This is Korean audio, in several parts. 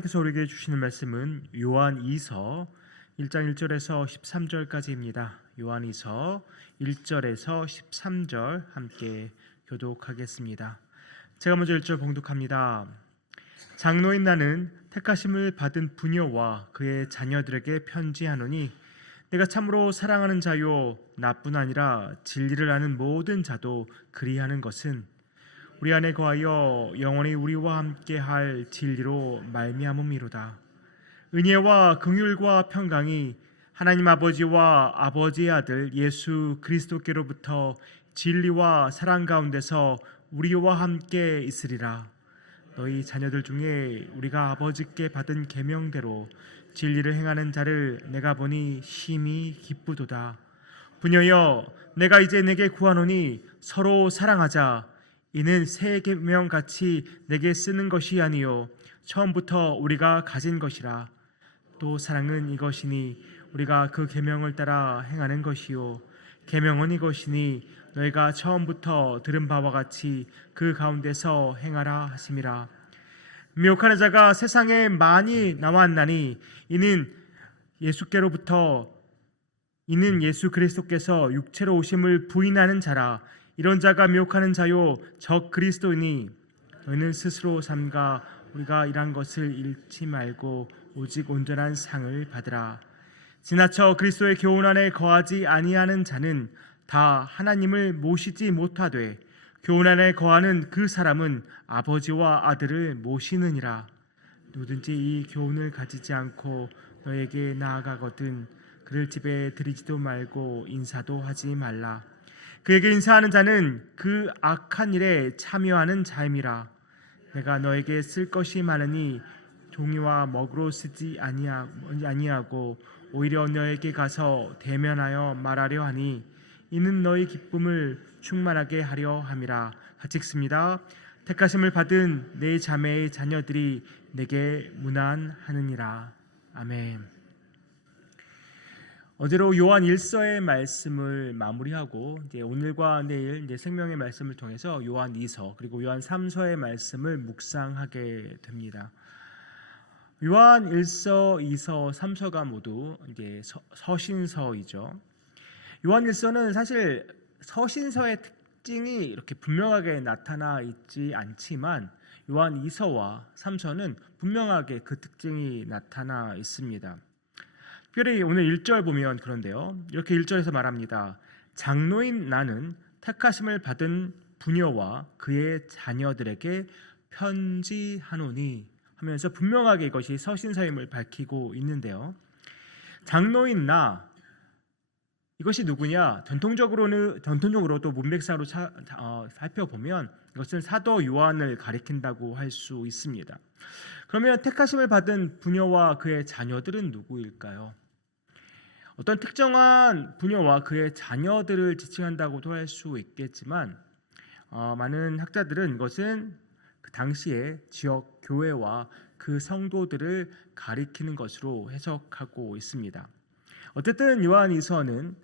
하나님께서 우리에게 주시는 말씀은 요한 2서 1장 1절에서 13절까지입니다. 요한 2서 1절에서 13절 함께 교독하겠습니다. 제가 먼저 1절 봉독합니다. 장로인 나는 택하심을 받은 부녀와 그의 자녀들에게 편지하노니 내가 참으로 사랑하는 자요 나뿐 아니라 진리를 아는 모든 자도 그리하는 것은 우리 안에 거하여 영원히 우리와 함께 할 진리로 말미암음이로다. 은혜와 긍휼과 평강이 하나님 아버지와 아버지의 아들 예수 그리스도께로부터 진리와 사랑 가운데서 우리와 함께 있으리라. 너희 자녀들 중에 우리가 아버지께 받은 계명대로 진리를 행하는 자를 내가 보니 심히 기쁘도다. 부녀여, 내가 이제 내게 구하노니 서로 사랑하자. 이는 새 계명 같이 내게 쓰는 것이 아니요 처음부터 우리가 가진 것이라. 또 사랑은 이것이니 우리가 그 계명을 따라 행하는 것이요 계명은 이것이니 너희가 처음부터 들은 바와 같이 그 가운데서 행하라 하심이라. 미혹하는 자가 세상에 많이 나왔나니 이는 예수 그리스도께서 육체로 오심을 부인하는 자라. 이런 자가 미혹하는 자요 적 그리스도이니 너희는 스스로 삼가 우리가 일한 것을 잃지 말고 오직 온전한 상을 받으라. 지나쳐 그리스도의 교훈 안에 거하지 아니하는 자는 다 하나님을 모시지 못하되 교훈 안에 거하는 그 사람은 아버지와 아들을 모시느니라. 누구든지 이 교훈을 가지지 않고 너에게 나아가거든 그를 집에 들이지도 말고 인사도 하지 말라. 그에게 인사하는 자는 그 악한 일에 참여하는 자임이라. 내가 너에게 쓸 것이 많으니 종이와 먹으로 쓰지 아니하고 오히려 너에게 가서 대면하여 말하려 하니 이는 너희 기쁨을 충만하게 하려 함이라. 같이 읽습니다. 택하심을 받은 내 자매의 자녀들이 내게 문안하느니라. 아멘. 어제로 요한 1서의 말씀을 마무리하고 이제 오늘과 내일 이제 생명의 말씀을 통해서 요한 2서 그리고 요한 3서의 말씀을 묵상하게 됩니다. 요한 1서, 2서, 3서가 모두 이제 서신서이죠. 요한 1서는 사실 서신서의 특징이 이렇게 분명하게 나타나 있지 않지만 요한 2서와 3서는 분명하게 그 특징이 나타나 있습니다. 특별히 오늘 1절 보면 그런데요. 이렇게 1절에서 말합니다. 장로인 나는 택하심을 받은 부녀와 그의 자녀들에게 편지하노니 하면서 분명하게 이것이 서신서임을 밝히고 있는데요. 장로인 나 이것이 누구냐? 전통적으로 또 문맥상으로 살펴보면 이것은 사도 요한을 가리킨다고 할 수 있습니다. 그러면 택하심을 받은 부녀와 그의 자녀들은 누구일까요? 어떤 특정한 부녀와 그의 자녀들을 지칭한다고도 할 수 있겠지만 많은 학자들은 이것은 그 당시의 지역 교회와 그 성도들을 가리키는 것으로 해석하고 있습니다. 어쨌든 요한이서는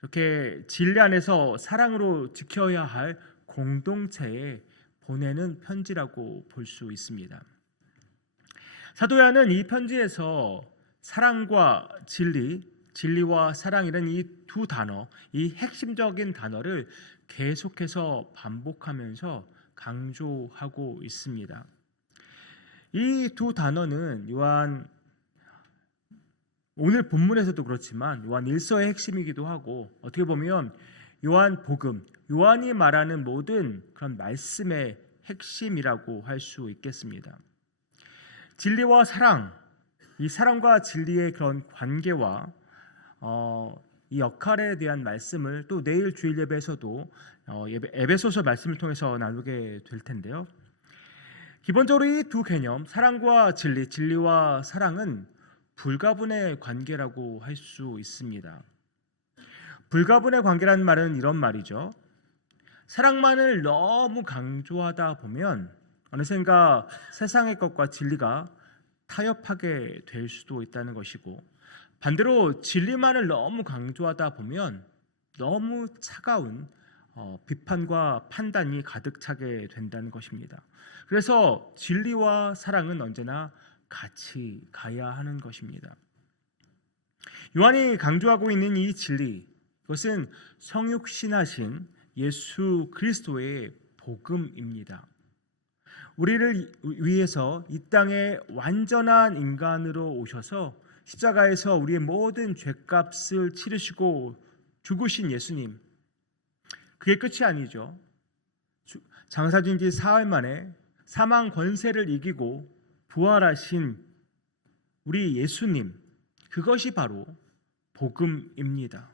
이렇게 진리 안에서 사랑으로 지켜야 할 공동체에 보내는 편지라고 볼 수 있습니다. 사도 요한은 이 편지에서 사랑과 진리와 사랑이라는 이 두 단어, 이 핵심적인 단어를 계속해서 반복하면서 강조하고 있습니다. 이 두 단어는 오늘 본문에서도 그렇지만 요한 1서의 핵심이기도 하고 어떻게 보면 요한복음, 요한이 말하는 모든 그런 말씀의 핵심이라고 할 수 있겠습니다. 진리와 사랑, 이 사랑과 진리의 그런 관계와 이 역할에 대한 말씀을 또 내일 주일 예배에서도 에베소서 말씀을 통해서 나누게 될 텐데요. 기본적으로 이 두 개념, 사랑과 진리와 사랑은 불가분의 관계라고 할 수 있습니다. 불가분의 관계라는 말은 이런 말이죠. 사랑만을 너무 강조하다 보면 어느샌가 세상의 것과 진리가 타협하게 될 수도 있다는 것이고, 반대로 진리만을 너무 강조하다 보면 너무 차가운 비판과 판단이 가득 차게 된다는 것입니다. 그래서 진리와 사랑은 언제나 같이 가야 하는 것입니다. 요한이 강조하고 있는 이 진리, 그것은 성육신하신 예수 그리스도의 복음입니다. 우리를 위해서 이 땅에 완전한 인간으로 오셔서 십자가에서 우리의 모든 죄값을 치르시고 죽으신 예수님, 그게 끝이 아니죠. 장사진 지 사흘 만에 사망 권세를 이기고 부활하신 우리 예수님, 그것이 바로 복음입니다.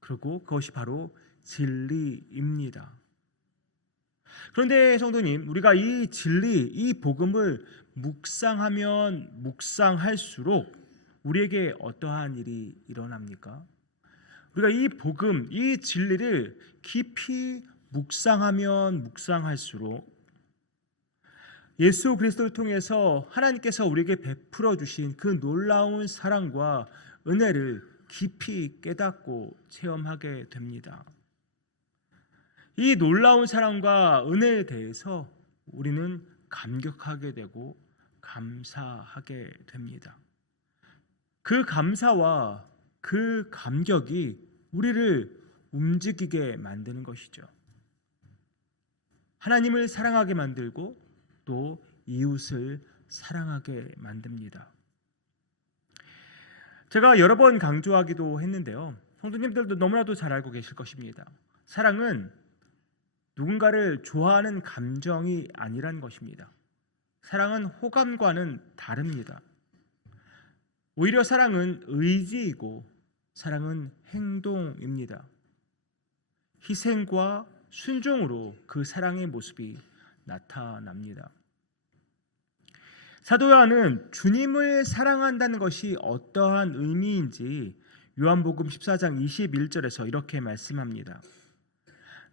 그리고 그것이 바로 진리입니다. 그런데 성도님, 우리가 이 진리, 이 복음을 묵상하면 묵상할수록 우리에게 어떠한 일이 일어납니까? 우리가 이 복음, 이 진리를 깊이 묵상하면 묵상할수록 예수 그리스도를 통해서 하나님께서 우리에게 베풀어 주신 그 놀라운 사랑과 은혜를 깊이 깨닫고 체험하게 됩니다. 이 놀라운 사랑과 은혜에 대해서 우리는 감격하게 되고 감사하게 됩니다. 그 감사와 그 감격이 우리를 움직이게 만드는 것이죠. 하나님을 사랑하게 만들고 또 이웃을 사랑하게 만듭니다. 제가 여러 번 강조하기도 했는데요. 성도님들도 너무나도 잘 알고 계실 것입니다. 사랑은 누군가를 좋아하는 감정이 아니란 것입니다. 사랑은 호감과는 다릅니다. 오히려 사랑은 의지이고 사랑은 행동입니다. 희생과 순종으로 그 사랑의 모습이 나타납니다. 사도 요한은 주님을 사랑한다는 것이 어떠한 의미인지 요한복음 14장 21절에서 이렇게 말씀합니다.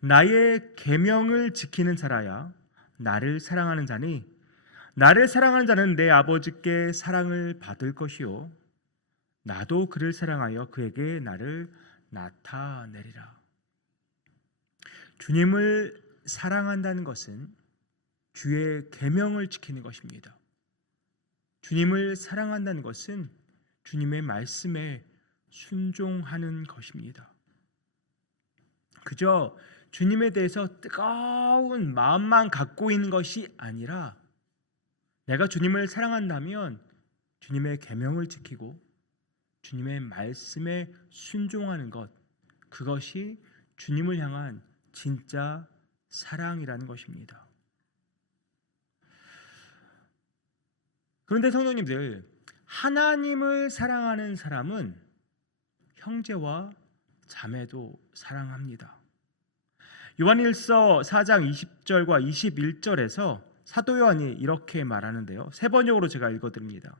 나의 계명을 지키는 자라야 나를 사랑하는 자니 나를 사랑하는 자는 내 아버지께 사랑을 받을 것이요 나도 그를 사랑하여 그에게 나를 나타내리라. 주님을 사랑한다는 것은 주의 계명을 지키는 것입니다. 주님을 사랑한다는 것은 주님의 말씀에 순종하는 것입니다. 그저 주님에 대해서 뜨거운 마음만 갖고 있는 것이 아니라 내가 주님을 사랑한다면 주님의 계명을 지키고 주님의 말씀에 순종하는 것, 그것이 주님을 향한 진짜 사랑이라는 것입니다. 그런데 성도님들, 하나님을 사랑하는 사람은 형제와 자매도 사랑합니다. 요한일서 4장 20절과 21절에서 사도 요한이 이렇게 말하는데요. 세 번역으로 제가 읽어드립니다.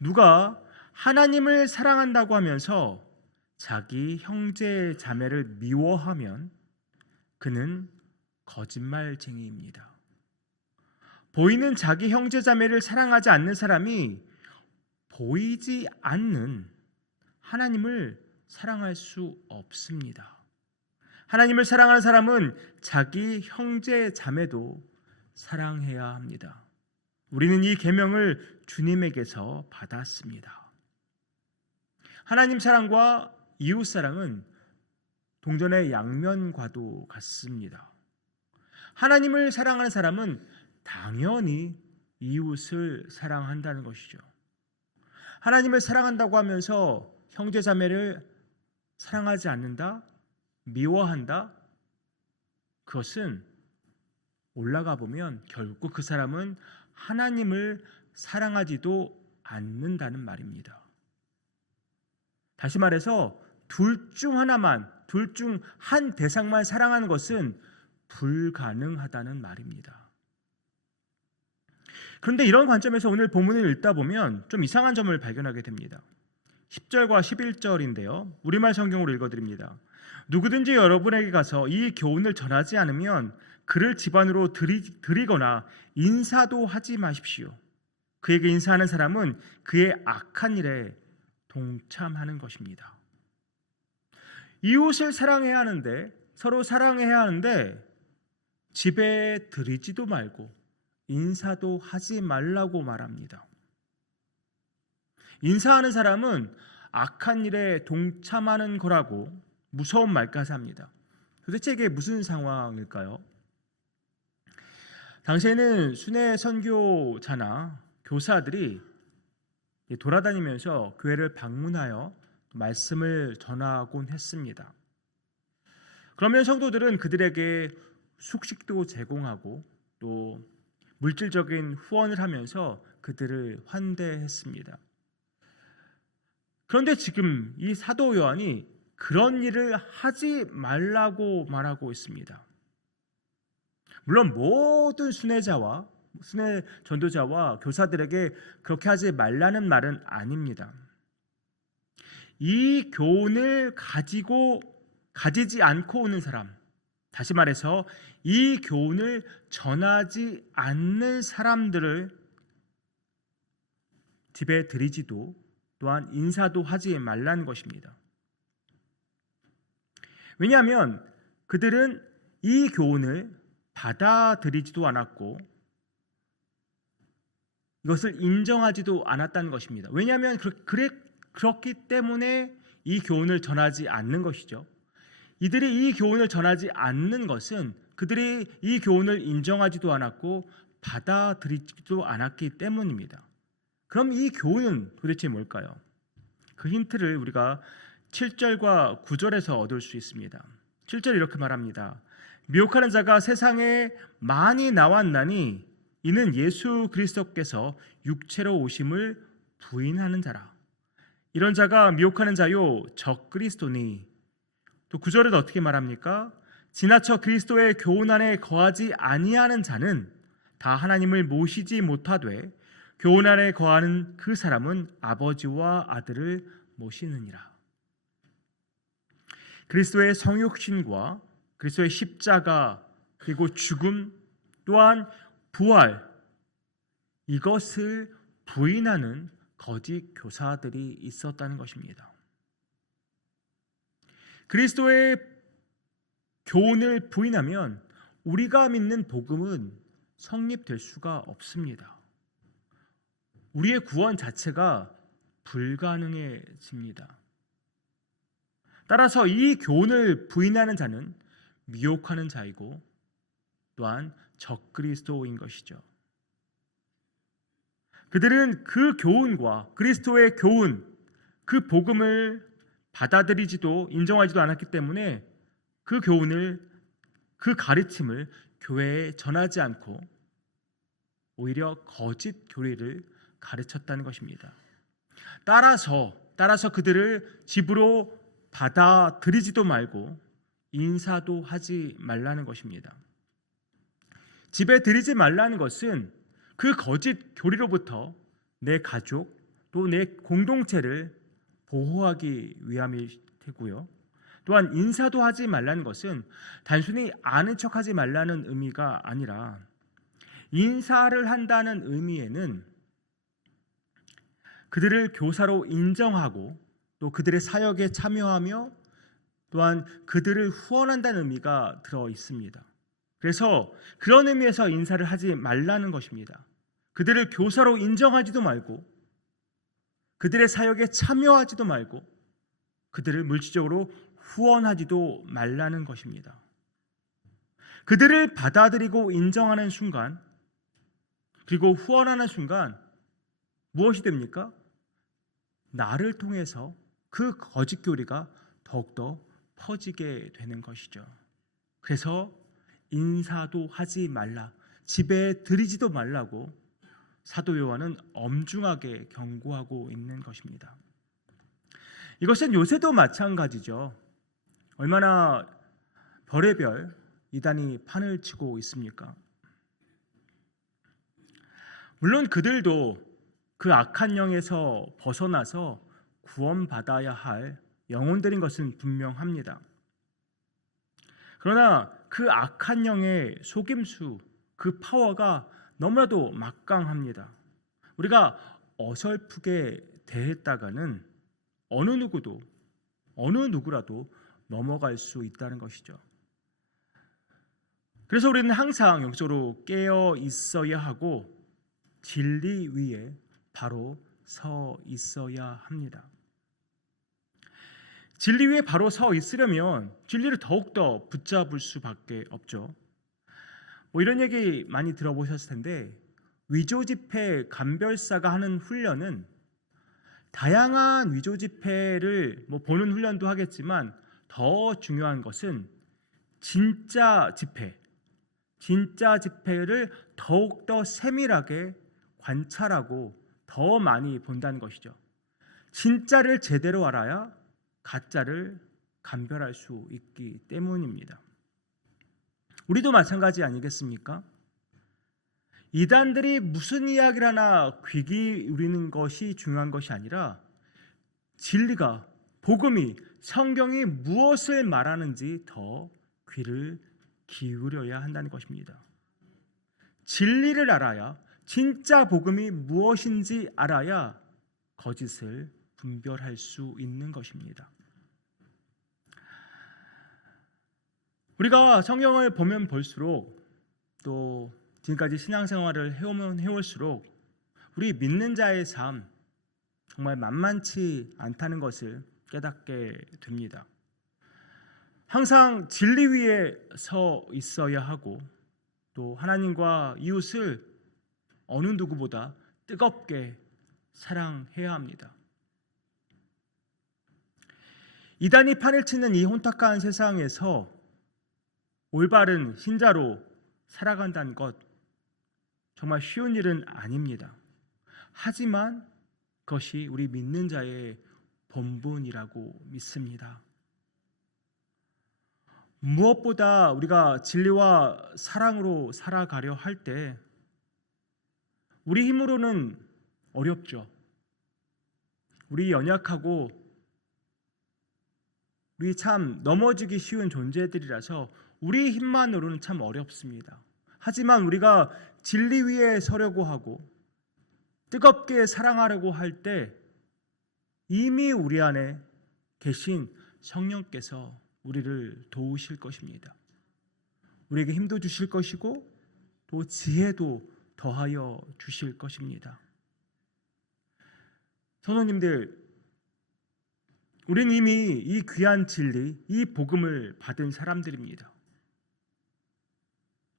누가 하나님을 사랑한다고 하면서 자기 형제 자매를 미워하면 그는 거짓말쟁이입니다. 보이는 자기 형제 자매를 사랑하지 않는 사람이 보이지 않는 하나님을 사랑할 수 없습니다. 하나님을 사랑하는 사람은 자기 형제 자매도 사랑해야 합니다. 우리는 이 계명을 주님에게서 받았습니다. 하나님 사랑과 이웃 사랑은 동전의 양면과도 같습니다. 하나님을 사랑하는 사람은 당연히 이웃을 사랑한다는 것이죠. 하나님을 사랑한다고 하면서 형제 자매를 사랑하지 않는다, 미워한다, 그것은 올라가 보면 결국 그 사람은 하나님을 사랑하지도 않는다는 말입니다. 다시 말해서 둘 중 하나만, 둘 중 한 대상만 사랑하는 것은 불가능하다는 말입니다. 그런데 이런 관점에서 오늘 본문을 읽다 보면 좀 이상한 점을 발견하게 됩니다. 10절과 11절인데요. 우리말 성경으로 읽어드립니다. 누구든지 여러분에게 가서 이 교훈을 전하지 않으면 그를 집안으로 들이거나 인사도 하지 마십시오. 그에게 인사하는 사람은 그의 악한 일에 동참하는 것입니다. 이웃을 사랑해야 하는데, 서로 사랑해야 하는데 집에 들이지도 말고 인사도 하지 말라고 말합니다. 인사하는 사람은 악한 일에 동참하는 거라고 무서운 말까지 합니다. 도대체 이게 무슨 상황일까요? 당시에는 순회 선교사나 교사들이 돌아다니면서 교회를 방문하여 말씀을 전하곤 했습니다. 그러면 성도들은 그들에게 숙식도 제공하고 또 물질적인 후원을 하면서 그들을 환대했습니다. 그런데 지금 이 사도 요한이 그런 일을 하지 말라고 말하고 있습니다. 물론 모든 순회 전도자와 교사들에게 그렇게 하지 말라는 말은 아닙니다. 이 교훈을 가지지 않고 오는 사람, 다시 말해서 이 교훈을 전하지 않는 사람들을 집에 들이지도 또한 인사도 하지 말라는 것입니다. 왜냐하면 그들은 이 교훈을 받아들이지도 않았고 이것을 인정하지도 않았다는 것입니다. 왜냐하면 그렇기 때문에 이 교훈을 전하지 않는 것이죠. 이들이 이 교훈을 전하지 않는 것은 그들이 이 교훈을 인정하지도 않았고 받아들이지도 않았기 때문입니다. 그럼 이 교훈은 도대체 뭘까요? 그 힌트를 우리가 7절과 9절에서 얻을 수 있습니다. 7절 이렇게 말합니다. 미혹하는 자가 세상에 많이 나왔나니 이는 예수 그리스도께서 육체로 오심을 부인하는 자라. 이런 자가 미혹하는 자요 적그리스도니. 또 9절은 어떻게 말합니까? 지나쳐 그리스도의 교훈 안에 거하지 아니하는 자는 다 하나님을 모시지 못하되 교훈 안에 거하는 그 사람은 아버지와 아들을 모시느니라. 그리스도의 성육신과 그리스도의 십자가 그리고 죽음 또한 부활, 이것을 부인하는 거짓 교사들이 있었다는 것입니다. 그리스도의 교훈을 부인하면 우리가 믿는 복음은 성립될 수가 없습니다. 우리의 구원 자체가 불가능해집니다. 따라서 이 교훈을 부인하는 자는 미혹하는 자이고 또한 적그리스도인 것이죠. 그들은 그 교훈과 그리스도의 교훈, 그 복음을 받아들이지도 인정하지도 않았기 때문에 그 교훈을, 그 가르침을 교회에 전하지 않고 오히려 거짓 교리를 가르쳤다는 것입니다. 따라서 그들을 집으로 받아들이지도 말고 인사도 하지 말라는 것입니다. 집에 들이지 말라는 것은 그 거짓 교리로부터 내 가족 또 내 공동체를 보호하기 위함이 되고요. 또한 인사도 하지 말라는 것은 단순히 아는 척하지 말라는 의미가 아니라 인사를 한다는 의미에는 그들을 교사로 인정하고 또 그들의 사역에 참여하며 또한 그들을 후원한다는 의미가 들어 있습니다. 그래서 그런 의미에서 인사를 하지 말라는 것입니다. 그들을 교사로 인정하지도 말고 그들의 사역에 참여하지도 말고 그들을 물질적으로 후원하지도 말라는 것입니다. 그들을 받아들이고 인정하는 순간 그리고 후원하는 순간 무엇이 됩니까? 나를 통해서 그 거짓 교리가 더욱더 퍼지게 되는 것이죠. 그래서 인사도 하지 말라, 집에 들이지도 말라고 사도 요한은 엄중하게 경고하고 있는 것입니다. 이것은 요새도 마찬가지죠. 얼마나 별의별 이단이 판을 치고 있습니까? 물론 그들도 그 악한 영에서 벗어나서 구원받아야 할 영혼들인 것은 분명합니다. 그러나 그 악한 영의 속임수, 그 파워가 너무나도 막강합니다. 우리가 어설프게 대했다가는 어느 누구라도 넘어갈 수 있다는 것이죠. 그래서 우리는 항상 영적으로 깨어 있어야 하고 진리 위에 바로 서 있어야 합니다. 진리 위에 바로 서 있으려면 진리를 더욱더 붙잡을 수밖에 없죠. 이런 얘기 많이 들어보셨을 텐데, 위조지폐 감별사가 하는 훈련은 다양한 위조지폐를 보는 훈련도 하겠지만 더 중요한 것은 진짜 지폐를 더욱더 세밀하게 관찰하고 더 많이 본다는 것이죠. 진짜를 제대로 알아야 가짜를 감별할 수 있기 때문입니다. 우리도 마찬가지 아니겠습니까? 이단들이 무슨 이야기를 하나 귀 기울이는 것이 중요한 것이 아니라 진리가, 복음이, 성경이 무엇을 말하는지 더 귀를 기울여야 한다는 것입니다. 진리를 알아야, 진짜 복음이 무엇인지 알아야 거짓을 분별할 수 있는 것입니다. 우리가 성경을 보면 볼수록, 또 지금까지 신앙생활을 해오면 해올수록 우리 믿는 자의 삶 정말 만만치 않다는 것을 깨닫게 됩니다. 항상 진리 위에 서 있어야 하고, 또 하나님과 이웃을 어느 누구보다 뜨겁게 사랑해야 합니다. 이단이 판을 치는 이 혼탁한 세상에서 올바른 신자로 살아간다는 것 정말 쉬운 일은 아닙니다. 하지만 그것이 우리 믿는 자의 본분이라고 믿습니다. 무엇보다 우리가 진리와 사랑으로 살아가려 할 때 우리 힘으로는 어렵죠. 우리 연약하고 우리 참 넘어지기 쉬운 존재들이라서 우리 힘만으로는 참 어렵습니다. 하지만 우리가 진리 위에 서려고 하고 뜨겁게 사랑하려고 할 때 이미 우리 안에 계신 성령께서 우리를 도우실 것입니다. 우리에게 힘도 주실 것이고 또 지혜도 더하여 주실 것입니다. 선생님들, 우린 이미 이 귀한 진리, 이 복음을 받은 사람들입니다.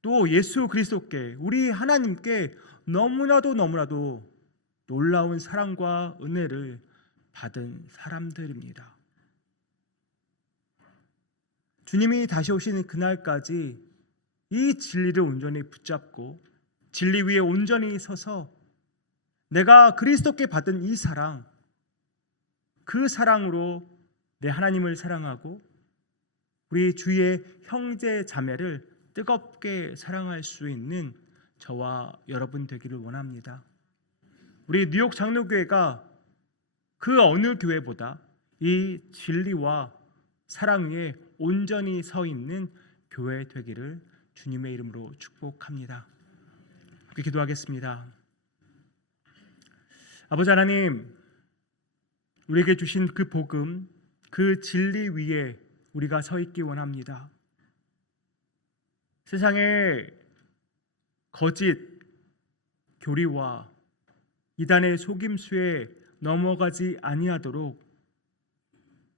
또 예수 그리스도께, 우리 하나님께 너무나도 놀라운 사랑과 은혜를 받은 사람들입니다. 주님이 다시 오시는 그날까지 이 진리를 온전히 붙잡고 진리 위에 온전히 서서 내가 그리스도께 받은 이 사랑, 그 사랑으로 내 하나님을 사랑하고 우리 주의 형제 자매를 뜨겁게 사랑할 수 있는 저와 여러분 되기를 원합니다. 우리 뉴욕 장로교회가 그 어느 교회보다 이 진리와 사랑 위에 온전히 서 있는 교회 되기를 주님의 이름으로 축복합니다. 함께 기도하겠습니다. 아버지 하나님, 우리에게 주신 그 복음, 그 진리 위에 우리가 서 있기 원합니다. 세상의 거짓, 교리와 이단의 속임수에 넘어가지 아니하도록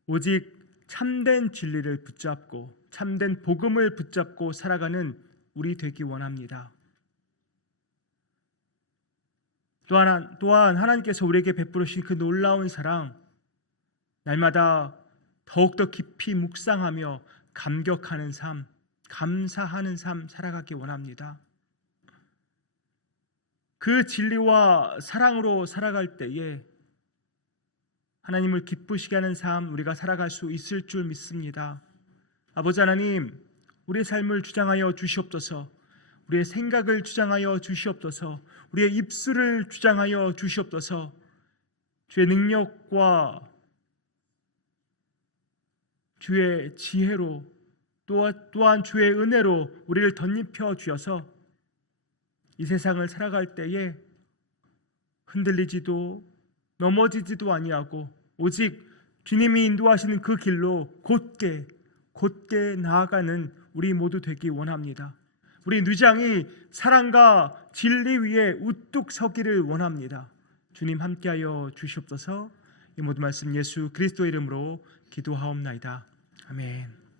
오직 참된 진리를 붙잡고 참된 복음을 붙잡고 살아가는 우리 되기 원합니다. 또한 하나님께서 우리에게 베풀으신 그 놀라운 사랑, 날마다 더욱더 깊이 묵상하며 감격하는 삶, 감사하는 삶 살아가기 원합니다. 그 진리와 사랑으로 살아갈 때에 하나님을 기쁘시게 하는 삶 우리가 살아갈 수 있을 줄 믿습니다. 아버지 하나님, 우리의 삶을 주장하여 주시옵소서. 우리의 생각을 주장하여 주시옵소서. 우리의 입술을 주장하여 주시옵소서. 주의 능력과 주의 지혜로 또한 주의 은혜로 우리를 덧입혀 주셔서 이 세상을 살아갈 때에 흔들리지도 넘어지지도 아니하고 오직 주님이 인도하시는 그 길로 곧게 나아가는 우리 모두 되기 원합니다. 우리 누장이 사랑과 진리 위에 우뚝 서기를 원합니다. 주님 함께하여 주시옵소서. 이 모든 말씀 예수 그리스도의 이름으로 기도하옵나이다. 아멘.